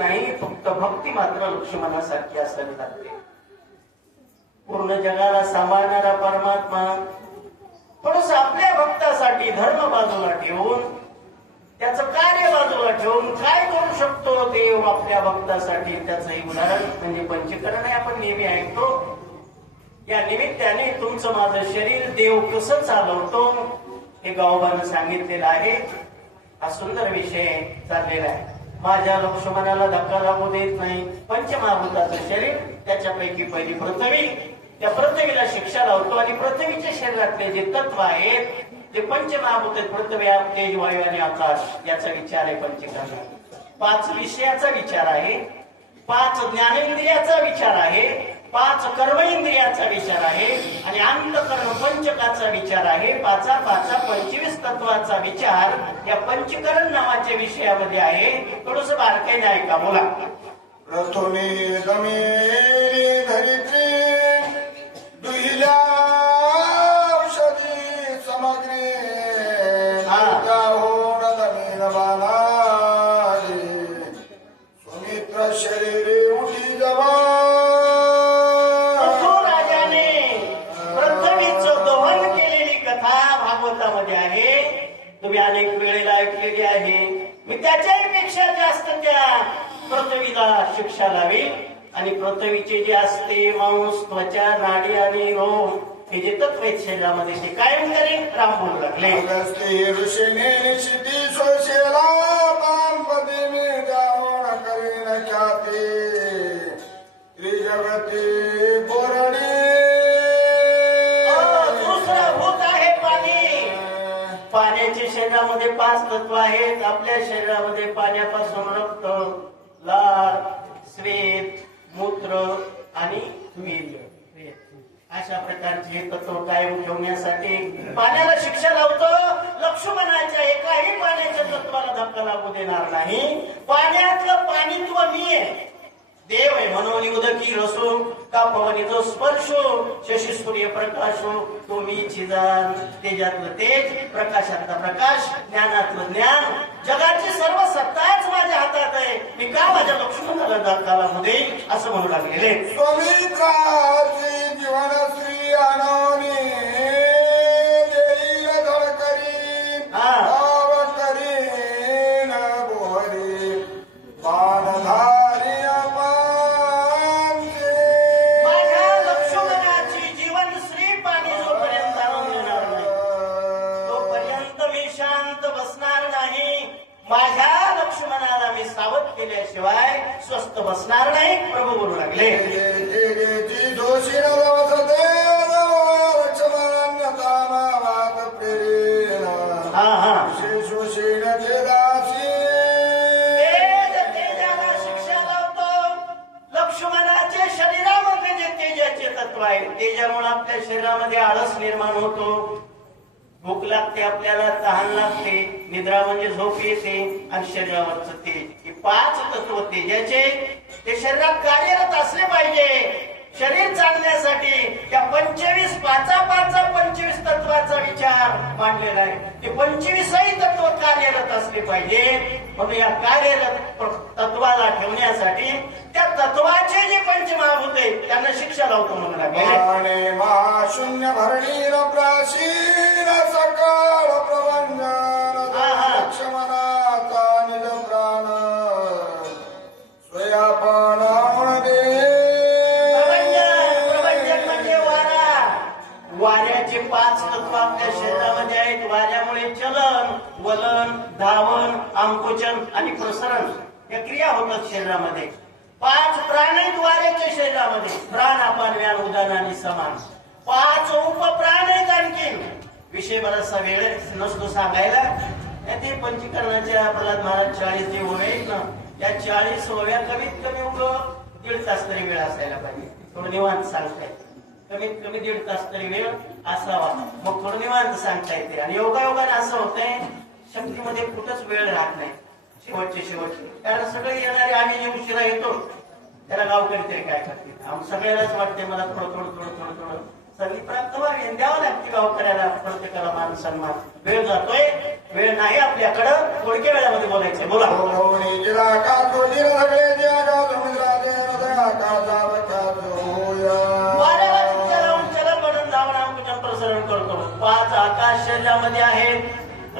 नाही, फक्त भक्ती मात्र लक्ष्मणासारखी असावी लागते. पूर्ण जगाला सांभाळणारा परमात्मा थोडस आपल्या भक्तासाठी धर्म बाजूला ठेवून, त्याचं कार्य बाजूला ठेवून काय करू शकतो देव आपल्या भक्तासाठी, त्याचं एक उदाहरण म्हणजे पंचकरण आहे. आपण नेहमी ऐकतो. या निमित्ताने तुमचं माझं शरीर देव कसं चालवतो हे गावोबानं सांगितलेलं आहे. हा सुंदर विषय चाललेला आहे. माझ्या लक्ष्मणाला धक्का लागू देत नाही. पंचमहाभूताचं शरीर, त्याच्यापैकी पहिली पृथ्वी, त्या पृथ्वीला शिक्षा लावतो आणि पृथ्वीच्या शरीरातले जे तत्व आहेत, जे पंचमहाभूत आहेत, पृथ्वी, तेज, वायू आणि आकाश, याचा विचार आहे पंचकर्म. 5 विषयाचा विचार आहे, 5 ज्ञानेंद्रियाचा विचार आहे, 5 कर्मेंद्रियाचा विचार आहे आणि अंतकर्म पंचकाचा विचार आहे. 5 25 तत्वाचा विचार या पंचकरण नावाच्या विषयामध्ये आहे. थोडस बारकाईने ऐका. बोला. प्रथमे जमेली धरित्री दुहिल्या औषधी समग्रे होण जमीन बाणारी सुमित्र शरीरे उठी जवा. राजाने पृथ्वीचं दोहन केलेली कथा भागवतामध्ये आहे. तुम्ही अनेक वेळेला ऐकलेली आहे. मी त्याच्याही पेक्षा जास्त त्या पृथ्वीला शिक्षा लावी आणि पृथ्वीचे जे असते मांस, त्वचा, नाडी आणि रोम, हे जे तत्व आहेत शरीरामध्ये, ते कायम करेन. राम बोलू लागले. ऋषीने निशिती सोशेला पानपदी मी जावण करीन ख्याती त्रिजगती बोरडी. दुसरं भूत आहे पाणी. पाण्याच्या शरीरामध्ये 5 तत्व आहेत. आपल्या शरीरामध्ये पाण्यापासून रक्त, लाळ, श्वेत, मूत्र आणि वीर्य, अशा प्रकारचे हे तत्व कायम ठेवण्यासाठी पाण्याला शिक्षा लावतो. लक्ष्मणाच्या एकाही पाण्याच्या तत्वाला धक्का लागू देणार नाही. पाण्यातलं पाणीत्व मी आहे, देव आहे. म्हणून उदकी रसो का पवनीचो स्पर्शो शशी सूर्य प्रकाशो तो मी छिजान. तेजातलं तेज, प्रकाशातला प्रकाश, ज्ञानातलं ज्ञान, जगाची सर्व सत्ताच माझ्या हातात आहे. मी का माझ्या लक्ष्मणाला धक्का लागू देईल असं म्हणू लागलेले. स्वामित्राची जीवनश्री अनवनी देईल धडकरी भाव करीन बोहरी बाणधारी माझ्या लक्ष्मणाची जीवनश्री पाणी जोपर्यंत आणून देणार नाही, तोपर्यंत मी शांत बसणार नाही. माझ्या लक्ष्मणाला मी सावध केल्याशिवाय स्वस्थ बसणार नाही. प्रभू बोलू लागले. शिक्षा लावतो. लक्ष्मणाच्या शरीरामध्ये जे तेजाचे तत्व आहे, तेजामुळे आपल्या शरीरामध्ये आळस निर्माण होतो, भूक लागते, आपल्याला तहान लागते, निद्रा म्हणजे झोप येते आणि शरीरावरचं तेज, हे 5 तत्व तेजाचे ते शरीरात कार्यरत असले पाहिजे. शरीर चालण्यासाठी त्या 25 तत्वाचा विचार मांडलेला आहे. ते 25ही तत्व कार्यरत असले पाहिजे. म्हणून या कार्यरत तत्वाला ठेवण्यासाठी त्या तत्वाचे जे पंचमहाभूत आहेत त्यांना शिक्षा लावतो म्हणून लागले. महाशून्य भरणीर प्राचीन सकाळ प्रबंधन लक्ष्मणाचा निज प्राण स्वयापण वाऱ्याचे 5 तत्व आपल्या शरीरामध्ये आहेत. वाऱ्यामुळे चलन, वलन, धावन, आंकुचन आणि प्रसरण या क्रिया होतात शरीरामध्ये. 5 प्राण आहेत वाऱ्याच्या शरीरामध्ये. प्राण, अपान, व्यान, उदान आणि समान. 5 उपप्राण आहेत. आणखी विषय बराचसा वेळ नसतो सांगायला. ते पंचकरणाच्या प्रल्हाद महाराज 40 जे ओव्या आहेत ना, त्या 40 ओव्या कमीत कमी 1.5 तास तरी वेळ असायला पाहिजे. थोडं निवांत सांगताय. कमीत कमी 1.5 तास तरी वेळ असावा, मग थोडं निवांत सांगता येते. आणि योगायोगाने असं होतंय, शक्तीमध्ये कुठंच वेळ राहत नाही. शेवटचे कारण सगळे येणारे, आम्ही जे उशिरा येतो त्याला गावकरी तरी काय करतील. सगळ्यालाच वाटते मला थोडं सगळी प्राप्त व्हावी, द्यावं लागते गावकऱ्याला, प्रत्येकाला मान सन्मान. वेळ जातोय, वेळ नाही आपल्याकडं. थोडक्या वेळामध्ये बोलायचंय. बोला.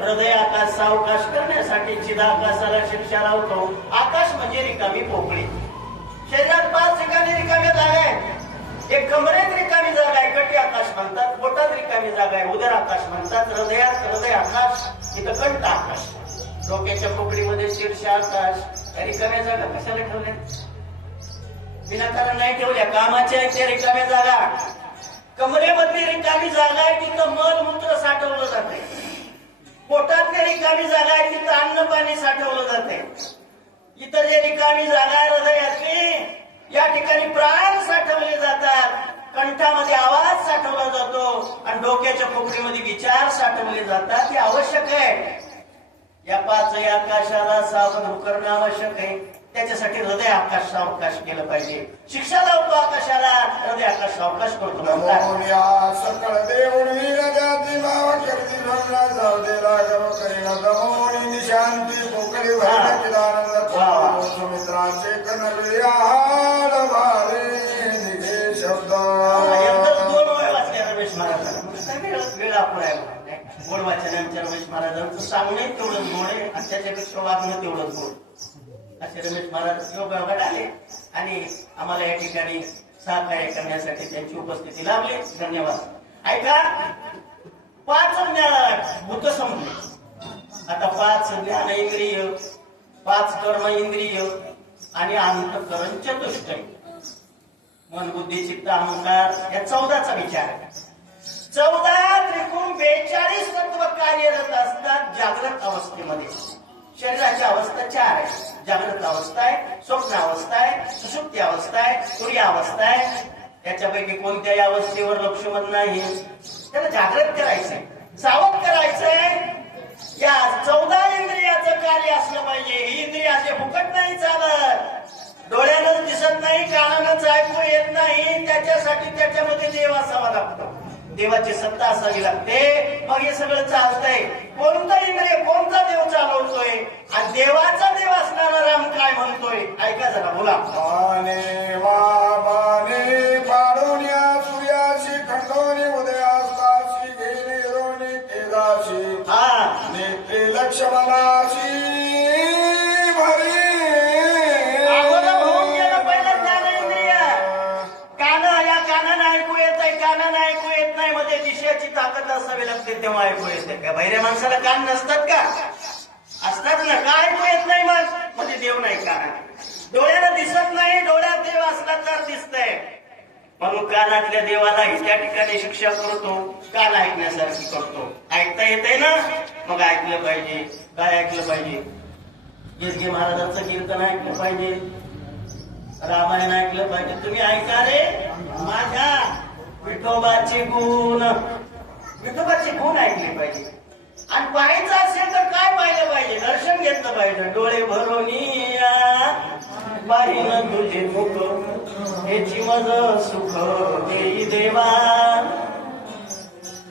हृदय आकाश सावकाश करण्यासाठी चिदाकाशाला शिक्षा लावतो. आकाश म्हणजे रिकामी पोकळी. शरीरात 5 ठिकाणी रिकाम्या जागा आहेत. एक कमरेत रिकामी जागा आहे, कटी आकाश म्हणतात. पोटात रिकामी जागा आहे, उदर आकाश म्हणतात. हृदयात हृदय आकाश, इथं कंठ आकाश. डोक्याच्या पोकळीमध्ये शीर्ष आकाश. या रिकाम्या जागा कशाला ठेवल्या? विनाकारण नाही ठेवल्या. कामाच्या आहेत त्या रिकाम्या जागा. कमरेमधली रिकामी जागा आहे, तिथं मल मूत्र साठवलं जाते. पोटातली रिकामी जागा आहे, तिथं अन्न पाणी साठवलं जाते. इतर जे रिकामी जागा आहे हृदयातली, या ठिकाणी प्राण साठवले जातात. कंठामध्ये आवाज साठवला जातो आणि डोक्याच्या पोकळीमध्ये विचार साठवले जातात. हे आवश्यक आहे. या 5 आकाशाला सावध करणं आवश्यक आहे. त्याच्यासाठी हृदय आकाश सावकाश केलं पाहिजे. शिक्षा लावतो आकाशाला, हृदय आकाश सावकाश करतो. सकळ देऊन वीर जाती नाव शक्ती भरला जाऊ दे लागव करीन ब्रह्मोनी निशांती पोकळी भरण्याची आनंद सुमित्राचे कनविया हाड भारे निघे शब्द. 2 वेळ वाचल्या रमेश महाराजांना. वेळ आपण आहे गोड वाचनांच्या रमेश महाराजांचं सांगणे तेवढंच गोड आहे आणि त्याच्यापेक्षा वागणं तेवढंच गोड. असे रमेश महाराज योगाकडे आले आणि आम्हाला या ठिकाणी सहकार्य करण्यासाठी त्यांची उपस्थिती लाभली. धन्यवाद. ऐका, 5 भूत संपले. आता 5 ज्ञान इंद्रिय, 5 कर्म इंद्रिय आणि अंतःकरण चतुष्टय. मन बुद्धी चित्त अहंकार या 14चा विचार आहे. 14 त्रिकोण 42 तत्व कार्यरत असतात जागृत अवस्थेमध्ये. शरीराची अवस्था 4 आहे. जागृत अवस्था आहे, स्वप्न अवस्था आहे, सुषुप्ती अवस्था आहे, तुरी अवस्था आहे. त्याच्यापैकी कोणत्याही अवस्थेवर लक्ष्मण नाही. त्याला जागृत करायचंय, सावध करायचंय. या 14 इंद्रियाचं कार्य असलं पाहिजे. ही इंद्रियाचे फुकट नाही चालत. डोळ्यानं दिसत नाही, कानानंच ऐकू येत नाही. त्याच्यासाठी त्याच्यामध्ये देव असावा लागतो. देवाची सत्ता असावी लागते. मग हे सगळं चालतंय. कोणतं इंद्रिय कोणता देव चालवतोय आणि देवाचा देव असणारा राम काय म्हणतोय ऐका जरा. बोला. बाणे बाणे पाडून या सूर्याशी खंडोनी उदयास्ताशी घेणे रोणी केदाशी नेत्रे लक्ष्मणाशी भरी. अगोदर होऊन गेलं पहिलं ज्ञानेंद्रिय. या कानानं ऐकू येत आहे, कानानं ऐकू येत नाही. मध्ये दिशेची ताकद असावी लागते तेव्हा ऐकू येते. का बहिऱ्या माणसाला कान नसतात का? असतात ना. का ऐकू येत नाही? मग मध्ये देव नाही कानात. डोळ्याला दिसत नाही, डोळ्यात देव असला तर दिसतंय. म्हणून कानातल्या देवालाही त्या ठिकाणी शिक्षा करतो, कान ऐकण्यासारखी करतो. ऐकता येतंय ना, मग ऐकलं पाहिजे. काय ऐकलं पाहिजे? गिरगे महाराजांचं कीर्तन ऐकलं पाहिजे, रामायण ऐकलं पाहिजे. तुम्ही ऐका रे माझ्या विठोबाचे गुण. विठोबाचे गुण ऐकले पाहिजे. आणि पाहायचं असेल तर काय पाहिलं पाहिजे? दर्शन घेतलं पाहिजे. डोळे भरून पाहिन तुझे मुख हेची मज सुख देई देवा.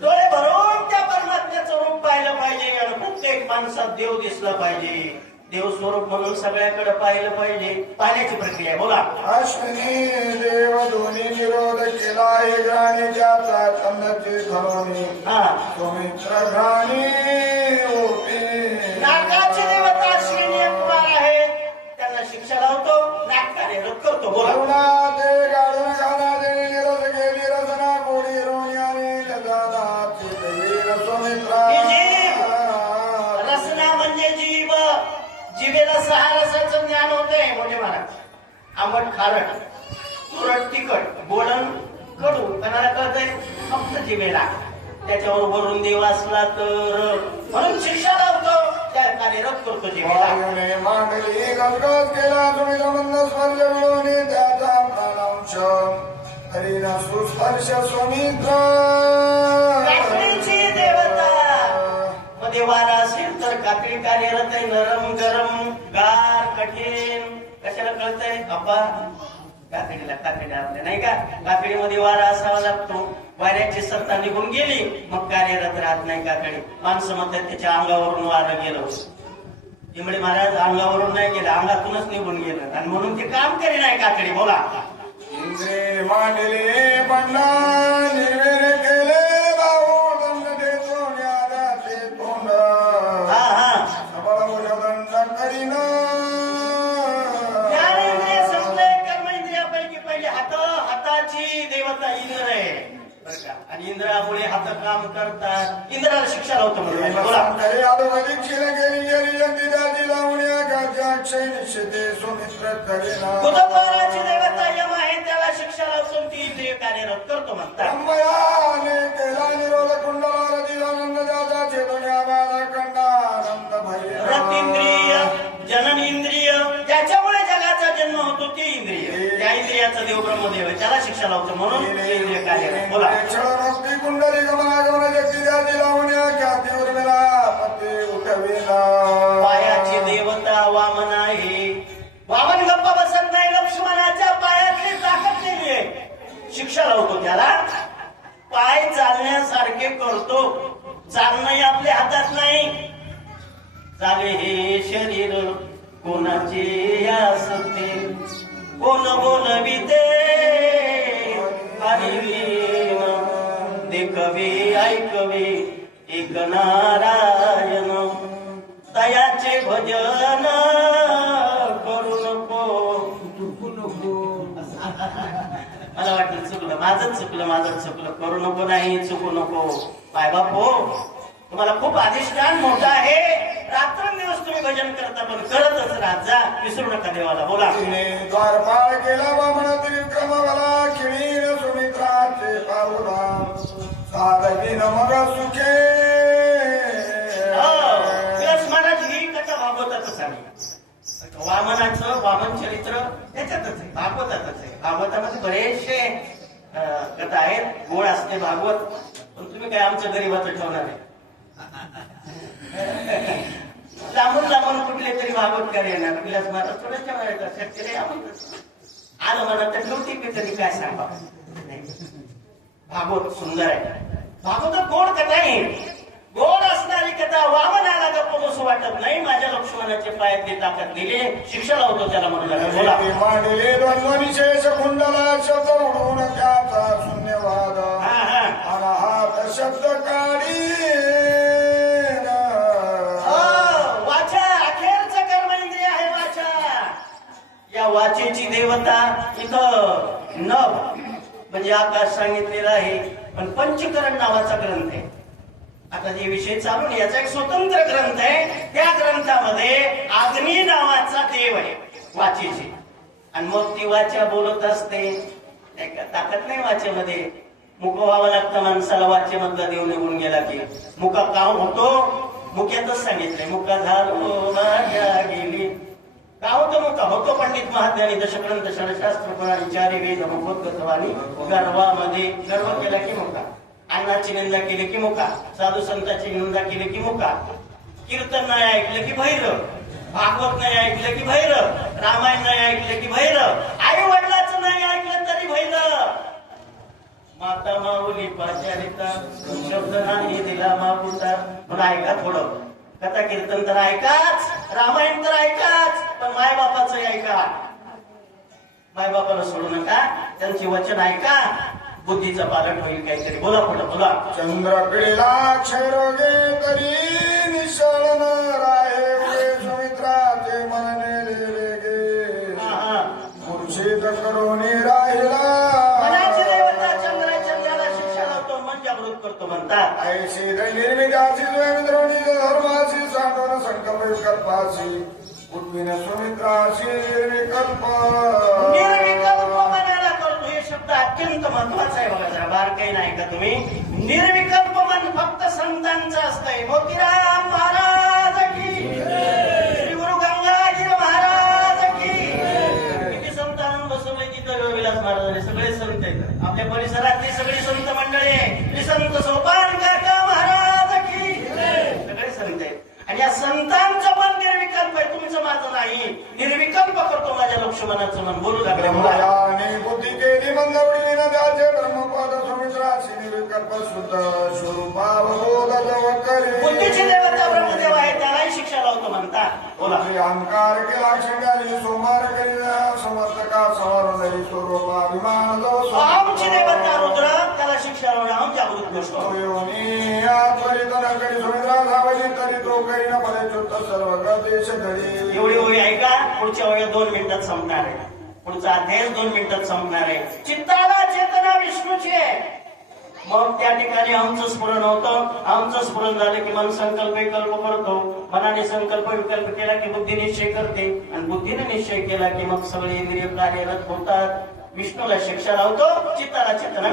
डोळे भरून त्या परमात्म्याचं रूप पाहिलं पाहिजे. आणि प्रत्येक माणसात देव दिसला पाहिजे. देव स्वरूप म्हणून सगळ्याकडे पाहिलं पाहिजे. पाहण्याची प्रक्रिया. बोला. अश्विनी देव दोन्ही निरोध केला हे गाणी ज्याचा छंदचे धरोनी सुमित्र घाणी नाकाची देवता अश्विनी कुमार आहेत. त्यांना शिक्षा लावतो, नाक कार्यरत करतो. बोला. ते गाडून घाला दे निरोध गेली रचना गोडी रोणी आणि जगाची सुमित्रा. रसना म्हणजे जीव. जीवेला 6 रसाचं ज्ञान होतंय. म्हणजे महाराज आंबट खारट, तुरट तिखट, गोडन कडू कोणाला कळतंय? फक्त जीवेला. त्याच्यावर वरून देव असला तर म्हणून शिक्षा लावतो, त्या कार्यरत करतो जीवेला. मांडली गजगज केला तुम्ही संबंध स्पर्श मिळवणे त्याचा प्राणांश हरिना सुस्पर्श सुमित्र. काकडीची देवता. मध्ये वारा असेल तर काकडी कार्यरत आहे. नरम गरम गार कठीण कशाला कळतंय? अप्पा काकडीला काकडी आपल्या नाही का? काकडीमध्ये वारा असावा लागतो. वाऱ्याची सत्ता निघून गेली मग कार्यरत राहत नाही काकडी. माणसं म्हणतात त्याच्या अंगावरून वारं गेलं. जिमळे महाराज अंगावरून नाही गेलं, अंगातूनच निघून गेलं आणि म्हणून ते काम करी नाही काकडी. बोला. इंद्रे मांडले बंडा निर्वेर केले भाऊ दंड देतो न्यायाचे तोंड बरं का? आणि इंद्रामुळे हात काम करतात, इंद्राला शिक्षा लावतो म्हणून बोला. तरी अधोगतिक शिले गेली गेली जंती जाती लावण्या गाच्या अक्षय निश्चिते सुमित्र करेना बुधवाराची देवता यम आहे, त्याला शिक्षा लावून ती इंद्रिय कार्यरत करतो म्हणतात. ब्रह्मयाने केला निरोध कुंडला रतीदानंद जाता चेतन्या बाला कंडानंद रतींद्रिय जनन इंद्रिय, ज्याच्यामुळे जगाचा जन्म होतो ते इंद्रिय, त्या इंद्रियाचा देव ब्रह्मदेव आहे, त्याला शिक्षा लावतो म्हणून ते इंद्रिय कार्यरत. बोला. भक्ती कुंडली गमनागमन जगती जाती लावण्या ख्याती उर्मिला पती उठविला पायाची देवता वामन आहे, वामन गप्पा बसत नाही, लक्ष्मणाच्या पायातली ताकद केली आहे, शिक्षा लावतो त्याला. पाय चालण्यासारखे करतो, चालणं आपल्या हातात नाही. चाले हे शरीर कोणाचे असते, कोण बोलविते आणि देखवे ऐकवे एक नारायण. दयाचे भजन करू नको. मला वाटलं चुकलं, माझंच चुकलं. करू नको नाही, चुकू नको. बाय बापो, तुम्हाला खूप अधिष्ठान मोठं आहे, रात्रंदिवस तुम्ही भजन करता, पण करतच राहत जा, विसरू नका देवाला. बोला. द्वारपाळ केला वामन त्रिविक्रमवाला खिळीन सुमित्राचे पाऊला साधवी मग सुखे महाराज ही कथा भागवतातच आहे. वामनाचं वामन चरित्र त्याच्यातच आहे, भागवतातच आहे. भागवतामध्ये बरेचसे कथा आहेत, गोड असते भागवत, पण तुम्ही काय आमच्या गरीबाचं ठेवणार आहे. लांबून कुठले तरी भागवतकार येणार, विलास महाराज थोड्याच्या वेळेला शक्य नाही आलं म्हणा तर ठेवती मी तरी काय सांगा. भागवत सुंदर आहे, भागवत गोड कथा आहे, गोड असणारी कथा. वामनाला गप्प बसू वाटत नाही, माझ्या लक्ष्मणाच्या पायातली ताकद दिली, शिक्षा लावतो त्याला म्हणून. बोला. मांडले द्वंद्व निशेष कुंडला शब्द उडून त्याचा शून्यवाद अनाहात शब्द काढी वाचा अखेरचं कर्म इंद्रिय आहे वाचा. या वाचेची देवता इथं नभ म्हणजे आकाश सांगितलेला आहे, पण पंचकरण नावाचा ग्रंथ आहे. आता जे विषय चालून याचा एक स्वतंत्र ग्रंथ आहे, त्या ग्रंथामध्ये अग्नी नावाचा देव आहे वाचेची. आणि मग ती वाचा बोलत असते, ताकद नाही वाचेमध्ये. मुख व्हावं लागतं माणसाला, वाचेमधला देव निघून गेला की. मुका काम होतो, मुक्यातच सांगितलंय, मुका झालो माझ्या गेली. का होतो मुका होतो? पंडित महाज्ञानी दशग्रंथ षडशास्त्र पुराणी चारी वेद मुखोद्गतवाणी. गर्वामध्ये गर्व केला की मुका, अन्नाची निंदा केली की मुका, साधू संतांची निंदा केली की मुका, कीर्तन नाही ऐकलं की भैर, भागवत नाही ऐकलं की भैर, रामायण नाही ऐकलं की भैर, आई वडिलाचं नाही ऐकलं तरी भैर. माता माऊली पाचारिता शब्द नाही दिला मापुता. म्हणून ऐका थोडं, कथा कीर्तन तर ऐकाच, रामायण तर ऐकाच, पण मायबापाचं ऐका. मायबापाला सोडू नका, त्यांची वचन ऐका, बुद्धीचा पालट होईल काहीतरी. बोला पुढं, बोला. चंद्रपिढीला क्षयरोगे तरी निशळ न राहे सुमित्राचे मन नेले गे मूर्छित करून राहिला. मनाची देवता चंद्राला शिक्षा लावतो, मन जागृत करतो म्हणतात. ऐशी निर्मिताची द्रोणी धर्माशी सांडून संकल्प विकल्पाशी उद्विन सुमित्राशी विकल्प निर्विकल्प मनाला करतो. हे शब्द अत्यंत महत्वाचा आहे बघा, जरा बारकाईने ऐका तुम्ही. निर्विकल्प मन फक्त संतांचं असतंय. मोतीराम महाराज की, श्री गुरु गंगाधर महाराज की. किती संतांना बसवले तिथं विलास महाराजांनी, सगळे संत आहेत. आपल्या परिसरातली सगळी संत मंडळी आहे. संत सोपान काका महाराज की, सगळे संत आहेत. आणि या संतांचं मन निर्विकल्प आहे, तुमचं माझं नाही. निर्विकल्प करतो माझ्या लक्ष्मणाचं मन. बोलू लागले आणि बुद्धी केली मंगवडी विना त्याचे ब्रह्मपद सुमित्राशी निर्विकल्प शुद्ध स्वरूपावबोध करी. बुद्धीची देवता ब्रह्मदेव आहे, त्यालाही शिक्षा लावतो म्हणतात. बोला. अहंकार केला शिंगाली सोमार करीला समर्थका समोर स्वरूपाभिमान आमची देवता रुद्र, त्याला शिक्षा लावणं आम जागृत नसतो. सुमित्रा सावली तरी तो करीन मला चुत्त सर्व देश घडी. एवढी ओळी ऐका, पुढच्या ओळी 2 मिनिटात संपणार आहे. पुढचा अध्याय 2 मिनिटात संपणार आहे. चित्ताला चेतना विष्णूची आहे, मग त्या ठिकाणी आमचं स्फुरण होतं. आमचं स्फुरण झालं की मन संकल्प विकल्प करतो. मनाने संकल्प विकल्प केला की बुद्धी निश्चय करते आणि बुद्धीने निश्चय केला की मग सगळे इंद्रिय कार्यरत होतात. विष्णूला शिक्षा लावतो, चित्ताला चेतना